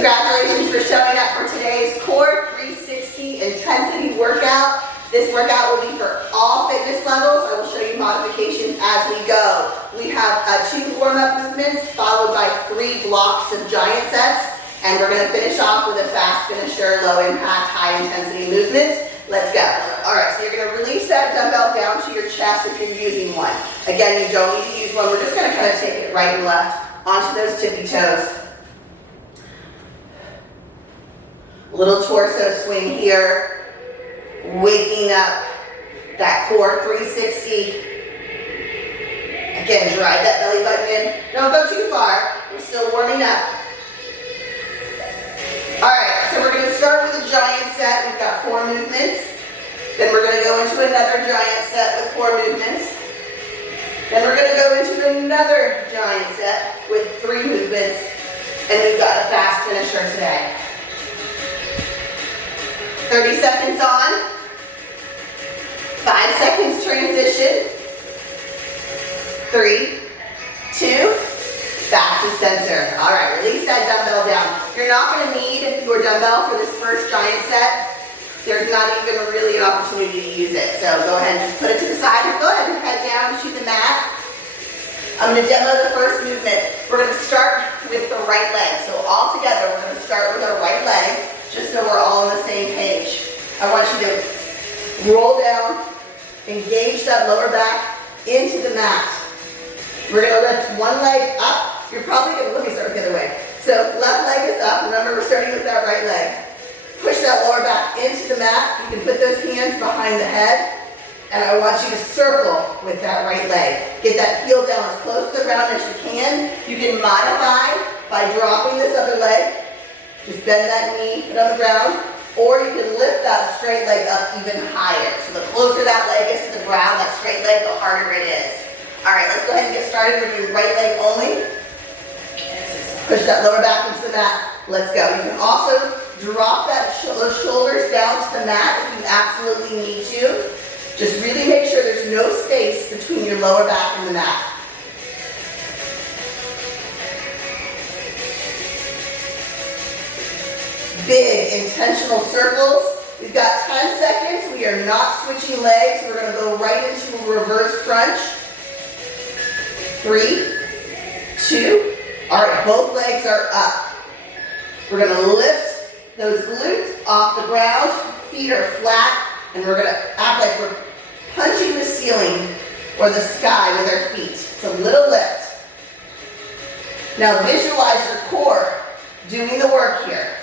Congratulations for showing up for today's Core 360 Intensity Workout. This workout will be for all fitness levels. I will show you modifications as we go. We have 2 warm-up movements followed by 3 blocks of giant sets. And we're going to finish off with a fast finisher, low impact, high intensity movement. Let's go. All right, so you're going to release that dumbbell down to your chest if you're using one. Again, you don't need to use one. We're just going to kind of take it right and left onto those tippy toes. Little torso swing here. Waking up that core 360. Again, drive that belly button in. Don't go too far. We're still warming up. All right, so we're going to start with a giant set. We've got 4 movements. Then we're going to go into another giant set with 4 movements. Then we're going to go into another giant set with 3 movements. And we've got a fast finisher today. 30 seconds on. 5 seconds transition. 3, 2, back to center. All right, release that dumbbell down. You're not going to need your dumbbell for this first giant set. There's not even really an opportunity to use it. So go ahead and just put it to the side. Go ahead and head down to the mat. I'm going to demo the first movement. We're going to start with the right leg. So all together, we're going to start with our right leg, just so we're all on the same page. I want you to roll down, engage that lower back into the mat. We're going to lift one leg up. You're probably going to, let me start the other way. So left leg is up. Remember, we're starting with that right leg. Push that lower back into the mat. You can put those hands behind the head. And I want you to circle with that right leg. Get that heel down as close to the ground as you can. You can modify by dropping this other leg. Just bend that knee, put it on the ground. Or you can lift that straight leg up even higher. So the closer that leg is to the ground, that straight leg, the harder it is. All right, let's go ahead and get started with your right leg only. Push that lower back into the mat. Let's go. You can also drop those shoulders down to the mat if you absolutely need to. Just really make sure there's no space between your lower back and the mat. Big intentional circles. We've got 10 seconds. We are not switching legs. We're going to go right into a reverse crunch. 3, 2, all right, both legs are up. We're going to lift those glutes off the ground, feet are flat, and we're going to act like we're punching the ceiling or the sky with our feet. It's a little lift. Now visualize your core doing the work here.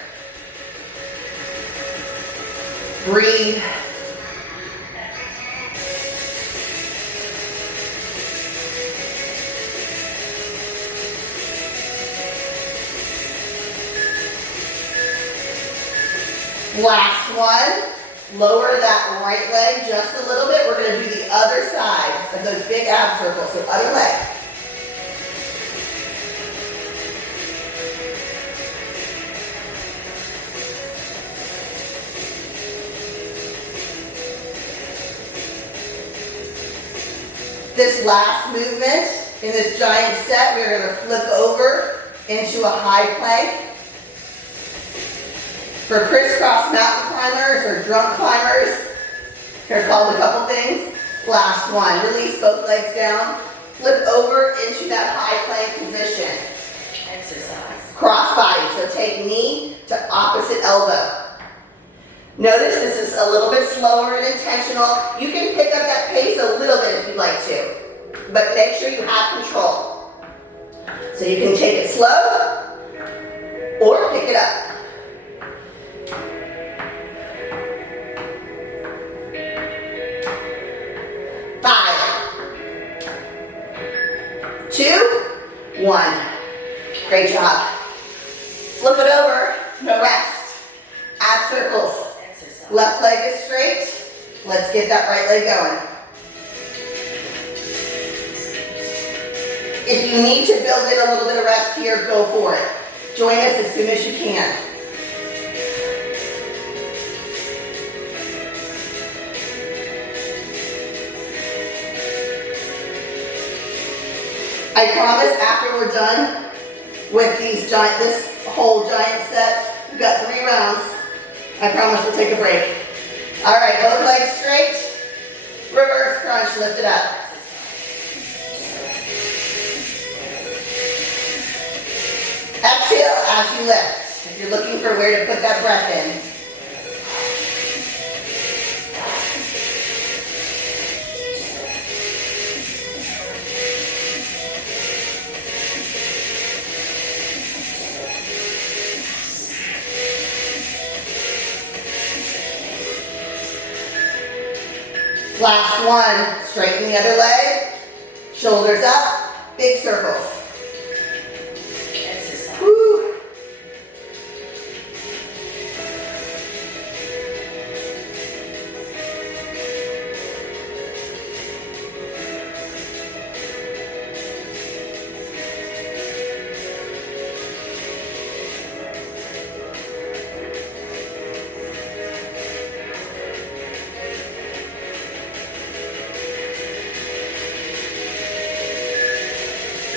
Breathe. Last one, lower that right leg just a little bit. We're going to do the other side of those big ab circles, so other leg. This last movement in this giant set, we're going to flip over into a high plank. For crisscross mountain climbers or drunk climbers, they're called a couple things. Last one, release both legs down, flip over into that high plank position. Exercise. Cross body, so take knee to opposite elbow. Notice this is a little bit slower and intentional. You can pick up that pace a little bit if you'd like to, but make sure you have control. So you can take it slow or pick it up. 2, 1. Great job. Flip it over, no rest. Ab circles. Left leg is straight. Let's get that right leg going. If you need to build in a little bit of rest here, go for it. Join us as soon as you can. I promise after we're done with this whole giant set. We've got 3 rounds. I promise we'll take a break. All right, both legs straight. Reverse crunch, lift it up. Exhale as you lift. If you're looking for where to put that breath in. Last one, straighten the other leg, shoulders up, big circles. Woo.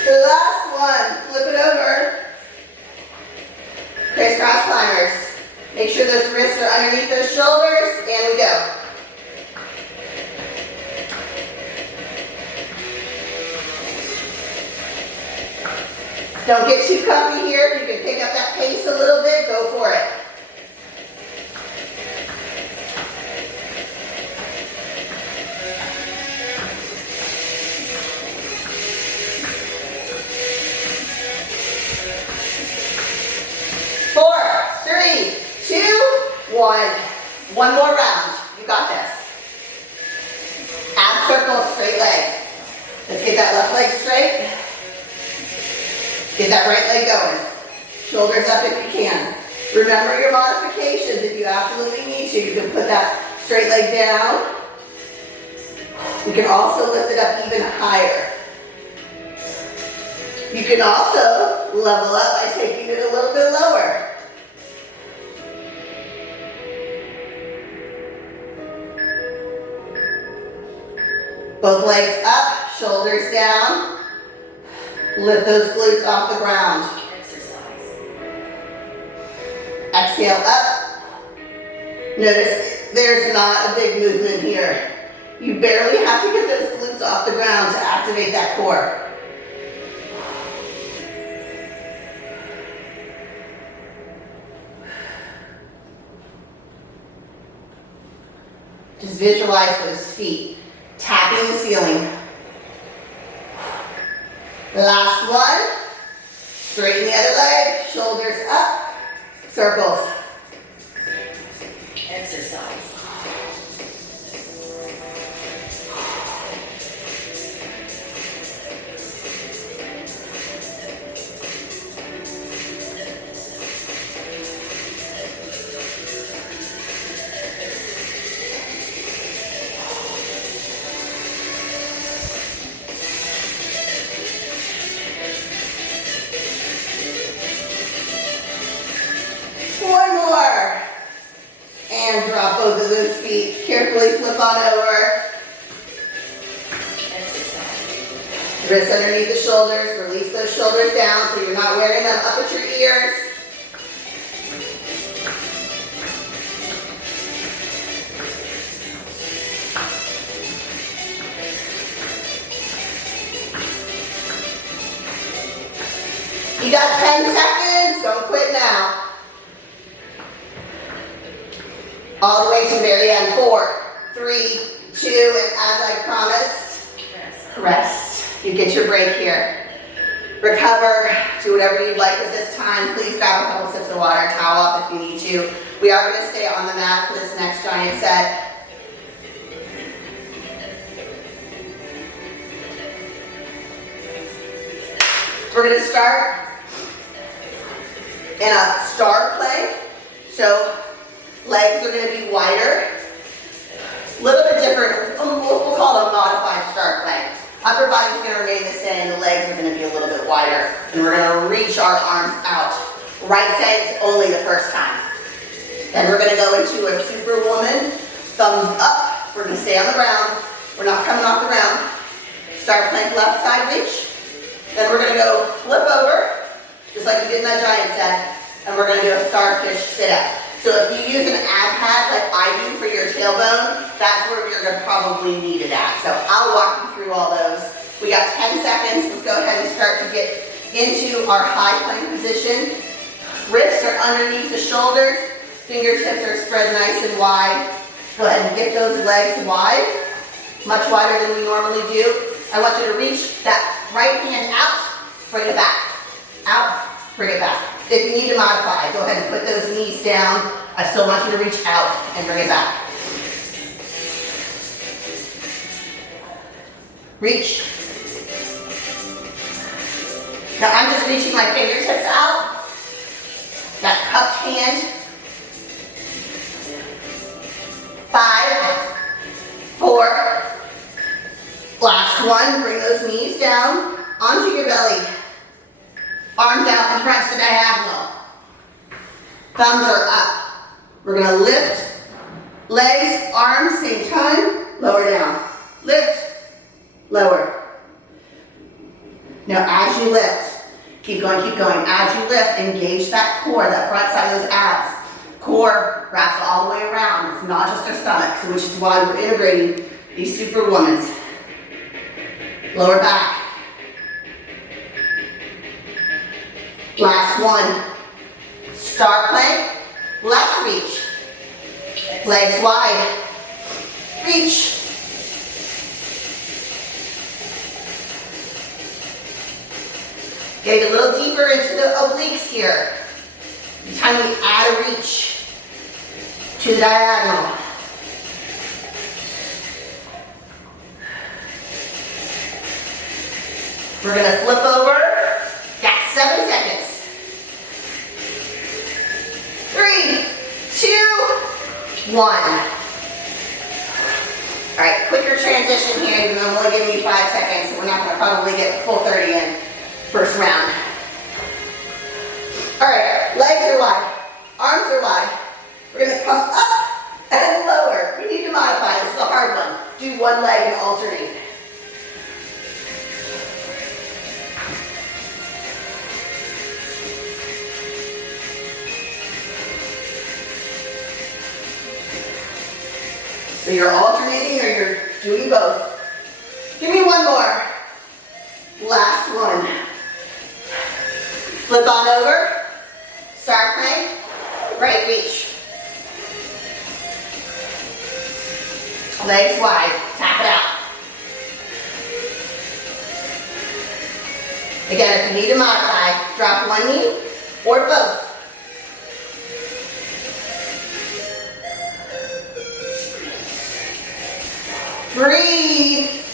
The last one, flip it over. Crisscross climbers. Make sure those wrists are underneath those shoulders, and we go. Don't get too comfy here. If you can pick up that pace a little bit, go for it. One more round. You got this. Ab circle, straight leg. Let's get that left leg straight. Get that right leg going. Shoulders up if you can. Remember your modifications. If you absolutely need to, you can put that straight leg down. You can also lift it up even higher. You can also level up by taking it a little bit lower. Both legs up, shoulders down. Lift those glutes off the ground. Exhale up. Notice there's not a big movement here. You barely have to get those glutes off the ground to activate that core. Just visualize those feet tapping the ceiling. Last one. Straighten the other leg, shoulders up, circles. Exercise. One more. And drop both of those feet. Carefully flip on over. Wrists underneath the shoulders. Release those shoulders down so you're not wearing them up at your ears. You got 10 seconds. Don't quit now. All the way to the very end. 4, 3, 2, and as I promised, rest. You get your break here. Recover. Do whatever you'd like at this time. Please grab a couple sips of water, towel up if you need to. We are going to stay on the mat for this next giant set. We're going to start in a star plank. So legs are going to be wider. A little bit different. We'll call it a modified star plank. Upper body's going to remain the same. The legs are going to be a little bit wider. And we're going to reach our arms out. Right side only the first time. Then we're going to go into a superwoman. Thumbs up. We're going to stay on the ground. We're not coming off the ground. Star plank, left side reach. Then we're going to go flip over, just like we did in that giant set. and we're gonna do a starfish sit-up. So if you use an ab pad like I do for your tailbone, that's where you're gonna probably need it at. So I'll walk you through all those. We got 10 seconds. Let's go ahead and start to get into our high plank position. Wrists are underneath the shoulders. Fingertips are spread nice and wide. Go ahead and get those legs wide, much wider than we normally do. I want you to reach that right hand out, bring it back. Out, bring it back. If you need to modify, go ahead and put those knees down. I still want you to reach out and bring it back. Reach. Now I'm just reaching my fingertips out. That cupped hand. 5, 4, last one. Bring those knees down onto your belly. Arms out in front to diagonal. Thumbs are up. We're gonna lift, legs, arms, same time, lower down. Lift, lower. Now as you lift, keep going, keep going. As you lift, engage that core, that front side of those abs. Core wraps all the way around. It's not just our stomach, so which is why we're integrating these superwomans. Lower back. Last one. Star plank, left reach. Legs wide. Reach. Getting a little deeper into the obliques here. Every time we add a reach to the diagonal. We're gonna flip over. Got 7 seconds. 3, 2, 1. All right, quicker transition here. Even though I'm only giving you 5 seconds, so we're not gonna probably get the full 30 in first round. All right, legs are wide, arms are wide. We're gonna come up and lower. We need to modify, this is a hard one. Do one leg and alternate. So you're alternating or you're doing both. Give me one more. Last one. Flip on over. Star plank, right reach. Legs wide, tap it out. Again, if you need to modify, drop one knee or both. Breathe.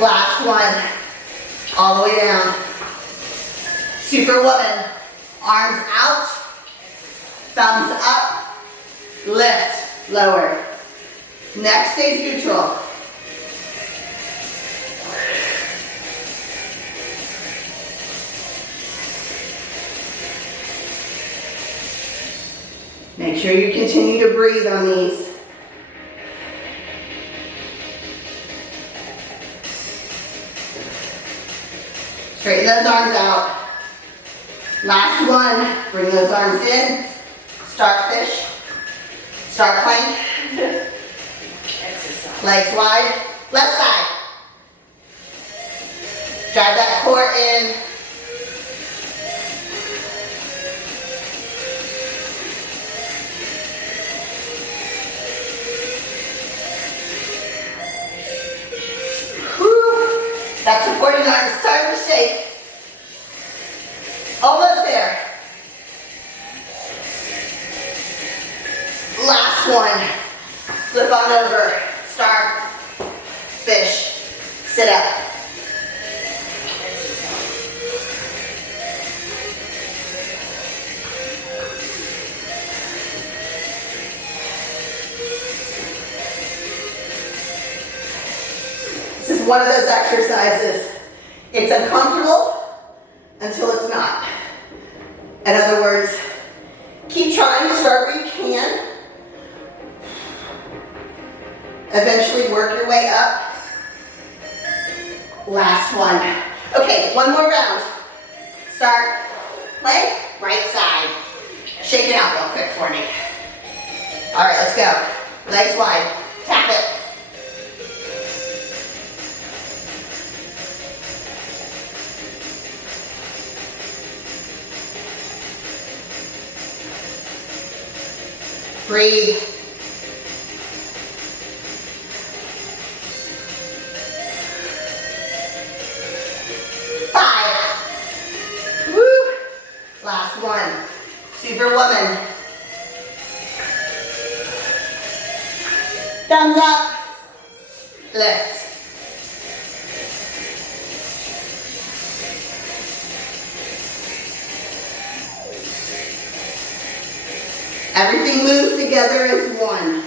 Last one, all the way down. Superwoman, arms out, thumbs up, lift, lower. Neck stays neutral. Make sure you continue to breathe on these. Straighten those arms out. Last one, bring those arms in. Starfish, star plank. Legs wide, left side. Drive that core in. That supporting arm is starting to shake. Almost there. Last one. Flip on over. Star, fish, sit up. This is one of those exercises. It's uncomfortable until it's not. In other words, keep trying to start where you can. Eventually work your way up. Last one. Okay, one more round. Start, plank, right side. Shake it out real quick for me. All right, let's go. Legs wide, tap it. Breathe. Last one. Superwoman. Thumbs up. Lift. Everything moves together as one.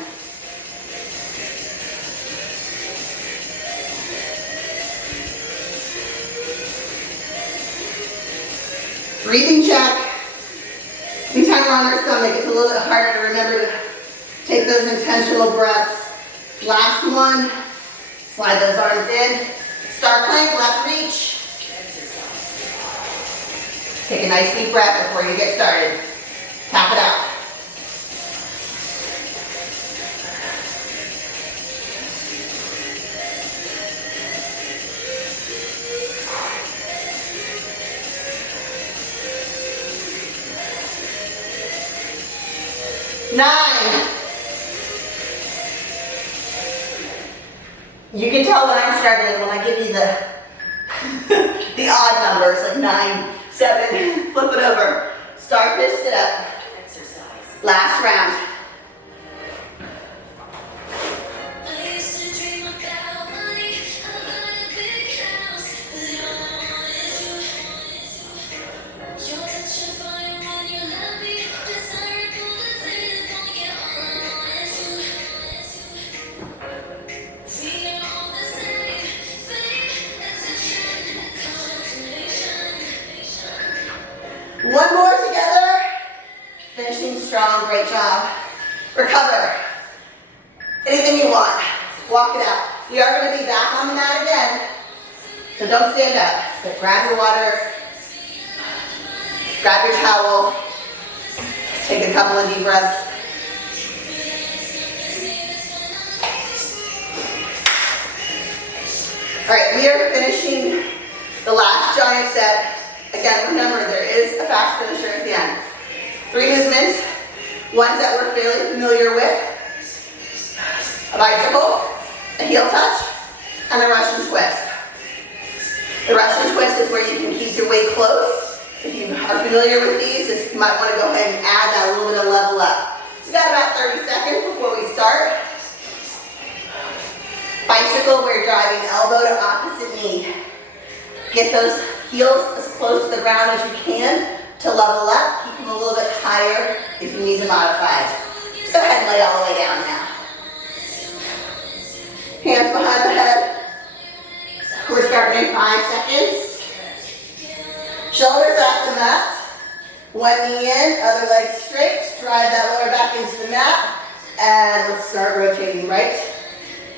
Breathing check. Anytime we're on our stomach, it's a little bit harder to remember to take those intentional breaths. Last one. Slide those arms in. Start plank, left reach. Take a nice deep breath before you get started. Tap it out. Nine. You can tell when I'm struggling when I give you the odd numbers, like 9, 7, flip it over. Starfish, sit up. Last round. One more together. Finishing strong, great job. Recover. Anything you want. Walk it out. We are going to be back on the mat again. So don't stand up. But grab your water. Grab your towel. Take a couple of deep breaths. All right, we are finishing the last giant set. Again, remember, there is a fast finisher at the end. 3 movements, ones that we're fairly familiar with. A bicycle, a heel touch, and a Russian twist. The Russian twist is where you can keep your weight close. If you are familiar with these, you might want to go ahead and add that little bit of level up. We've got about 30 seconds before we start. Bicycle, we're driving elbow to opposite knee. Get those heels as close to the ground as you can to level up. Keep them a little bit higher if you need to modify. Let's go ahead and lay all the way down now. Hands behind the head. We're starting in 5 seconds. Shoulders off the mat. One knee in, other leg straight. Drive that lower back into the mat. And let's start rotating right,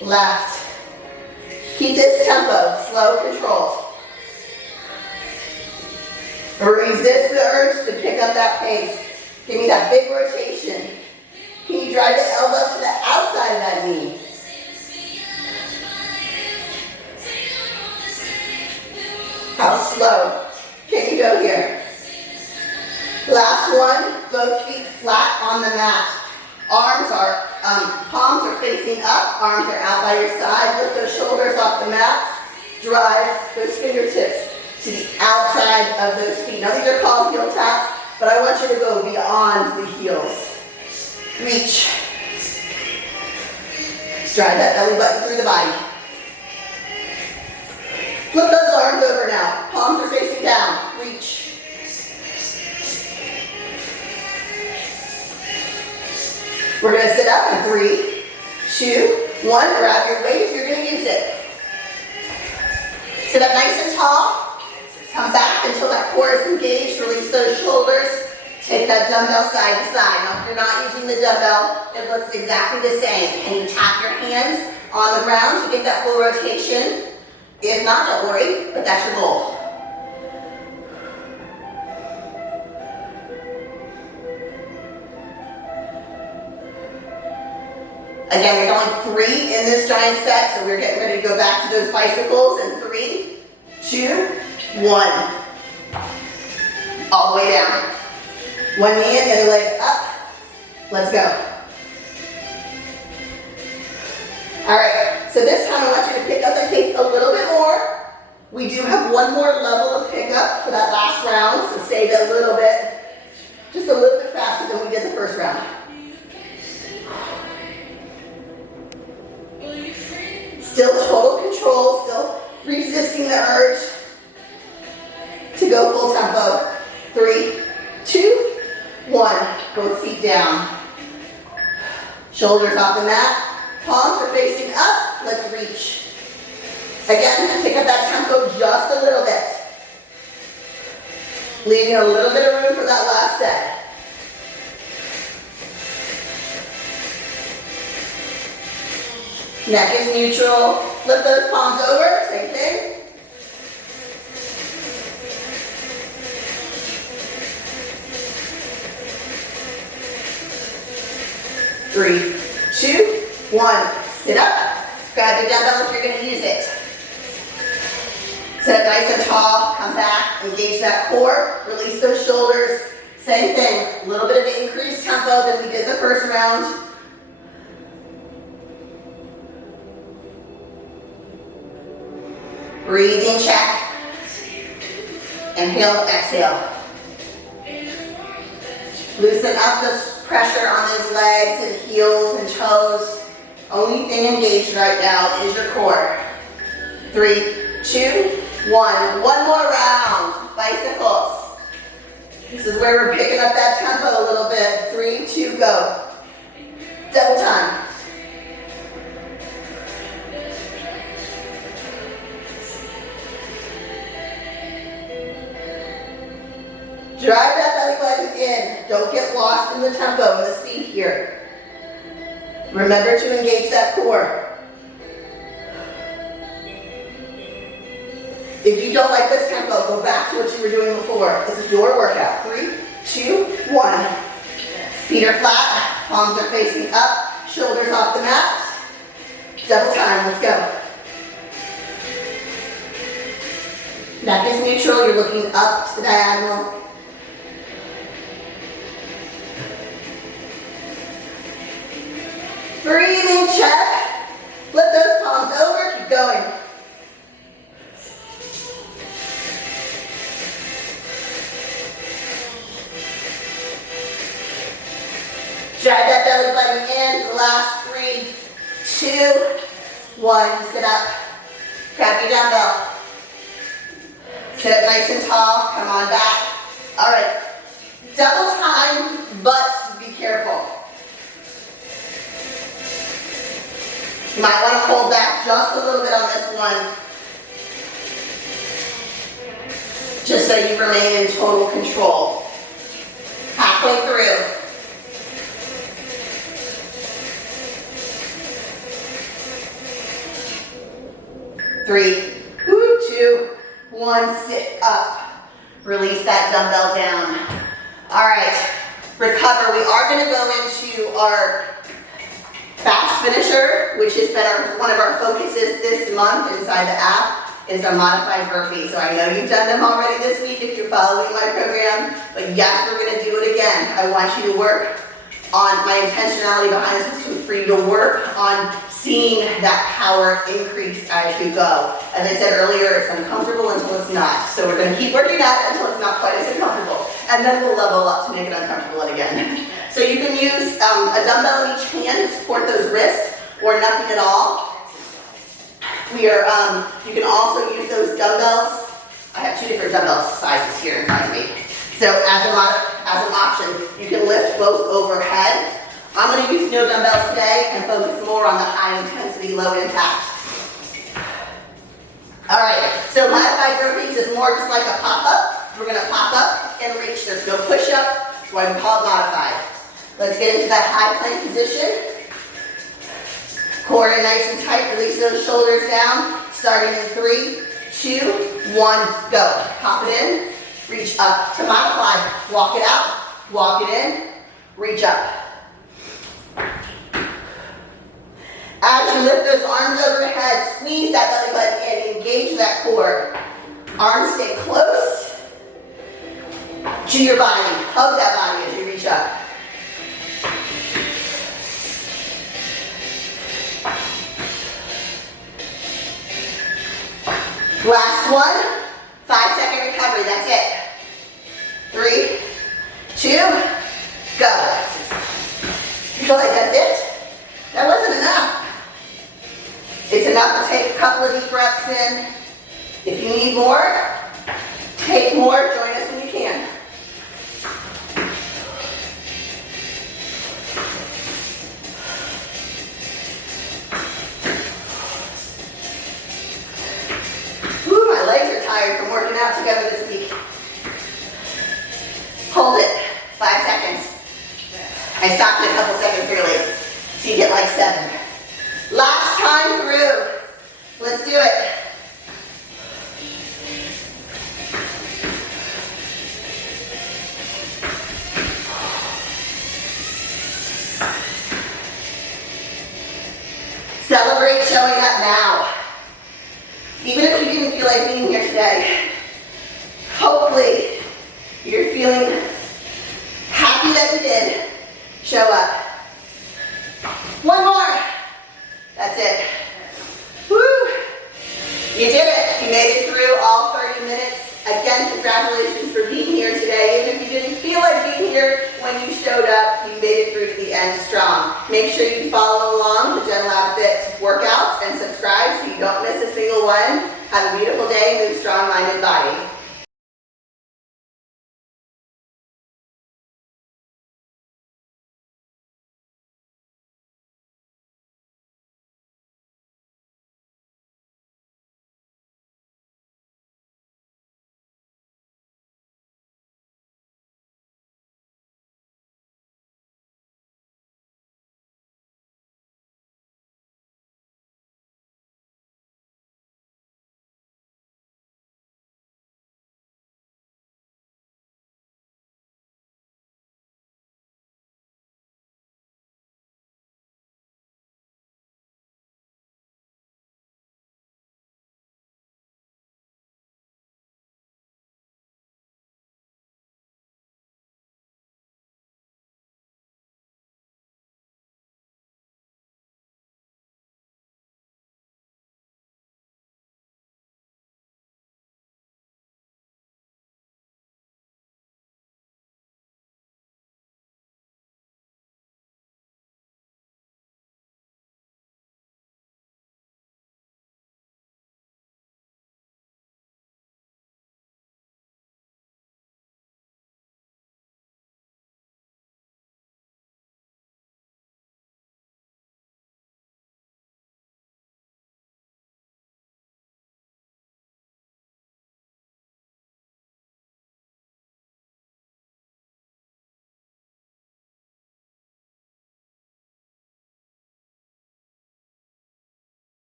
left. Keep this tempo, slow, controlled. Resist the urge to pick up that pace. Give me that big rotation. Can you drive the elbow to the outside of that knee? How slow can you go here? Last one, both feet flat on the mat. Palms are facing up, arms are out by your side. Lift those shoulders off the mat. Drive those fingertips to the outside of those feet. Now these are called heel taps, but I want you to go beyond the heels. Reach. Drive that belly button through the body. Flip those arms over now. Palms are facing down. Reach. We're going to sit up in 3, 2, 1. Grab your weight if you're going to use it. Sit up nice and tall. Come back until that core is engaged. Release those shoulders. Take that dumbbell side to side. Now, if you're not using the dumbbell, it looks exactly the same. Can you tap your hands on the ground to get that full rotation? If not, don't worry, but that's your goal. Again, there's only 3 in this giant set, so we're getting ready to go back to those bicycles in 3, 2, 1. All the way down. One knee in, the other leg up. Let's go. All right, so this time I want you to pick up the pace a little bit more. We do have one more level of pickup for that last round, so save it a little bit, just a little bit faster than we did the first round. Still total control, still resisting the urge to go full tempo. 3, 2, 1. Both feet down. Shoulders off the mat. Palms are facing up. Let's reach. Again, pick up that tempo just a little bit. Leaving a little bit of room for that last set. Neck is neutral. Flip those palms over. Same thing. Three, 2, 1. Sit up. Grab your dumbbell if you're going to use it. Sit up nice and tall. Come back. Engage that core. Release those shoulders. Same thing. A little bit of increased tempo than we did the first round. Breathing check. Inhale, exhale. Loosen up the pressure on those legs and heels and toes. Only thing engaged right now is your core. 3, 2, 1. One more round. Bicycles. This is where we're picking up that tempo a little bit. 3, 2, go. Double time. Drive that belly button in. Don't get lost in the tempo and the speed here. Remember to engage that core. If you don't like this tempo, go back to what you were doing before. This is your workout. 3, 2, 1. Feet are flat. Palms are facing up. Shoulders off the mat. Double time. Let's go. Neck is neutral. You're looking up to the diagonal. Breathing check. Flip those palms over. Keep going. Drive that belly button in. The last 3, 2, 1. Sit up. Grab your dumbbell. Sit up nice and tall. Come on back. All right. Double time, but be careful. You might want to hold back just a little bit on this one. Just so you remain in total control. Halfway through. 3, 2, 1. Sit up. Release that dumbbell down. All right. Recover. We are going to go into our fast finisher, which has been one of our focuses this month inside the app, is our modified burpee. So I know you've done them already this week if you're following my program, but yes, we're going to do it again. I want you to work on my intentionality behind this is for you to work on seeing that power increase as you go. As I said earlier, it's uncomfortable until it's not. So we're going to keep working at it until it's not quite as uncomfortable. And then we'll level up to make it uncomfortable again. So you can use a dumbbell in each hand to support those wrists, or nothing at all. You can also use those dumbbells. I have 2 different dumbbell sizes here in front of me. So as an option, you can lift both overhead. I'm going to use no dumbbells today and focus more on the high intensity, low impact. All right, so modified burpees is more just like a pop-up. We're going to pop up and reach. There's no push-up. That's why we call it modified. Let's get into that high plank position. Core in nice and tight. Release those shoulders down. Starting in 3, 2, 1, go. Pop it in. Reach up to modify. Walk it out. Walk it in. Reach up. As you lift those arms overhead, squeeze that belly button in, engage that core. Arms stay close to your body. Hug that body as you reach up. Last one. 5-second recovery, that's it. 3, 2, go. You feel like that's it? That wasn't enough. It's enough to take a couple of deep breaths in. If you need more, take more. Join us when you can. Woo, my legs are tired from working out together this week. Hold it. 5 seconds. I stopped it a couple seconds early, so you get like 7. Last time through. Let's do it. Celebrate showing up now. Even if you didn't feel like being here today, hopefully you're feeling happy that you did show up. One more. That's it. Woo! You did it. You made it through all 30 minutes. Again, congratulations for being here today. Even if you didn't feel like being here when you showed up, you made it through to the end strong. Make sure you follow along the Jenn Lab Fit workouts and subscribe so you don't miss a single one. Have a beautiful day. Move strong, mind, and body.